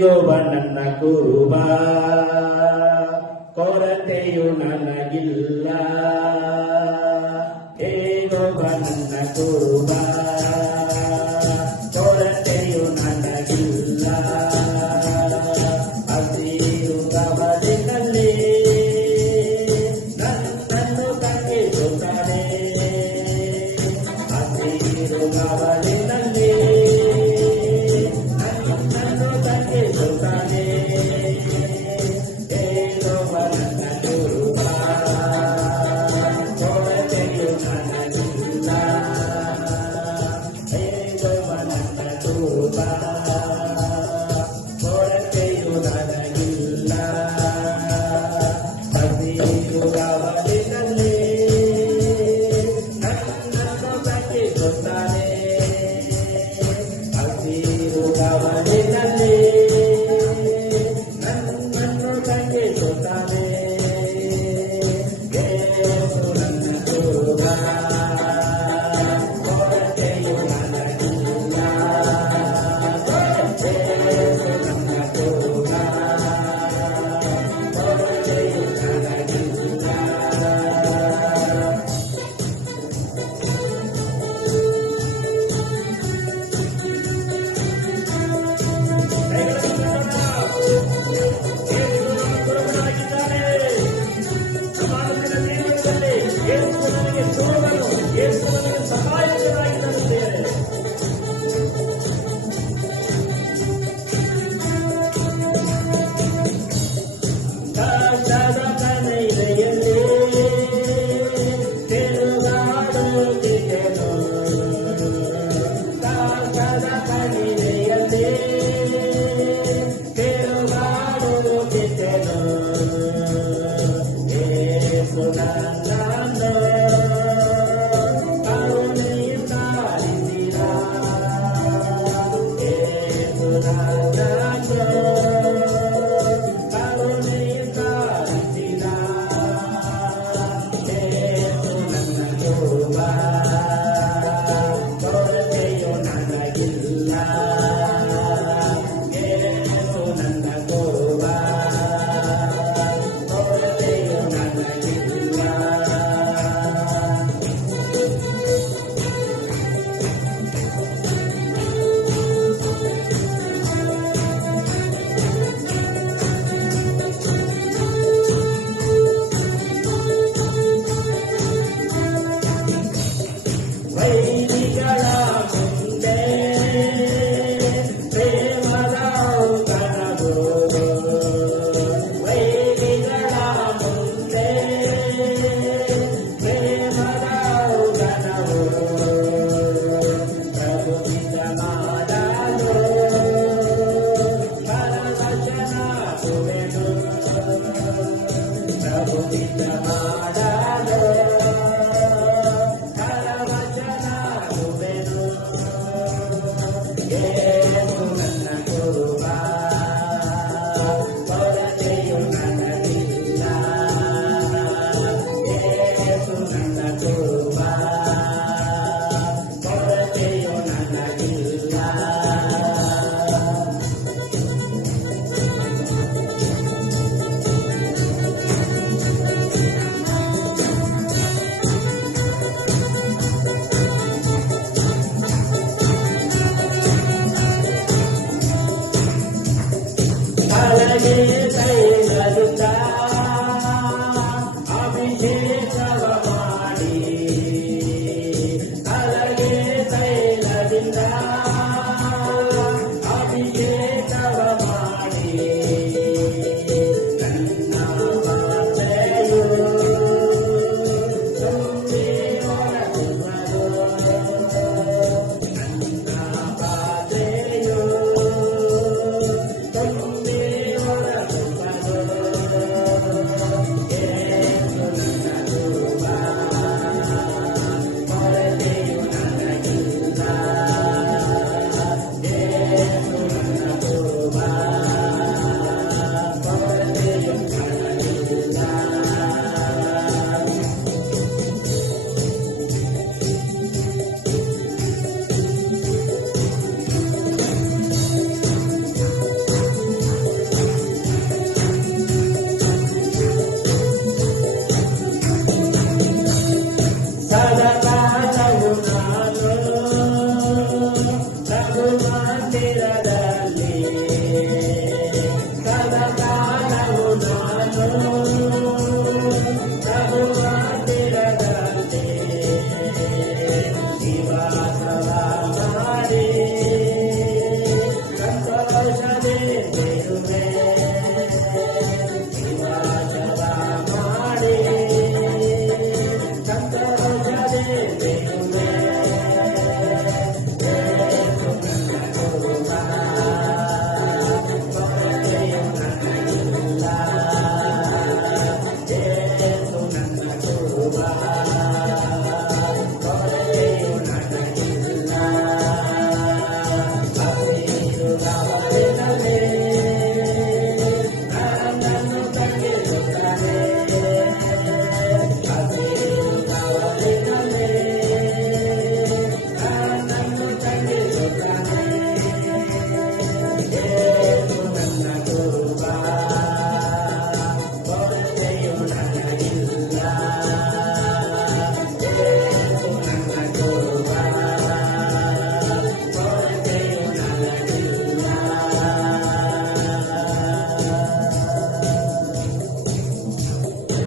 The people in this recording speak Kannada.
ಹೇಗೋವ ನನ್ನ ಕುರುಬ ಕೊರತೆಯು ನನಗಿಲ್ಲ ಹೇಗೋವ ನನ್ನ ಕುರುಬ ಕೊರತೆಯು ನನಗಿಲ್ಲ ಹಸಿರು ಗಮನದಲ್ಲಿ ನನ್ನನ್ನು ತಗ್ಗಿಸುತ್ತಾರೆ ಹಸಿರು ಗಮನದಲ್ಲಿ ನನ್ನನ್ನು ತಗ್ಗಿಸುತ್ತಾರೆ ಹೇಗೋವ ನನ್ನ ಕುರುಬ ಕೊರತೆಯು ನನಗಿಲ್ಲ ಹೇಗೋವ ನನ್ನ ಕುರುಬ ಕೊರತೆಯು ನನಗಿಲ್ಲ ಹಸಿರು ಗಮನದಲ್ಲಿ ನನ್ನನ್ನು ತಗ್ಗಿಸುತ್ತಾರೆ ಹಸಿರು ಗಮನದಲ್ಲಿ ನನ್ನನ್ನು ತಗ್ಗಿಸುತ್ತಾರೆ ಯೇಸು ನನ್ನ ಕುರುಬ ಕೊರತೆಯು ನನಗಿಲ್ಲ ಯೇಸು ನನ್ನ ಕುರುಬ ಕೊರತೆಯು ನನಗಿಲ್ಲ ವೈರಿಗಳ ಮುಂದೆ ಪ್ರೇಮದ ಔತಣವು ವೈರಿಗಳ ಮುಂದೆ ಪ್ರೇಮದ ಔತಣವು ಪ್ರಭುವಿದ ಮಾಡಲು ಪರವಶನಾಗುವೆನು ಪ್ರಭುವಿದ ಮಾಡಲು ಯೇಸು ನನ್ನ ಕುರುಬ ಕೊರತೆಯು ನನಗಿಲ್ಲ ಯೇಸು ನನ್ನ ಕುರುಬ ಕೊರತೆಯು ನನಗಿಲ್ಲ ಅಲಗೆ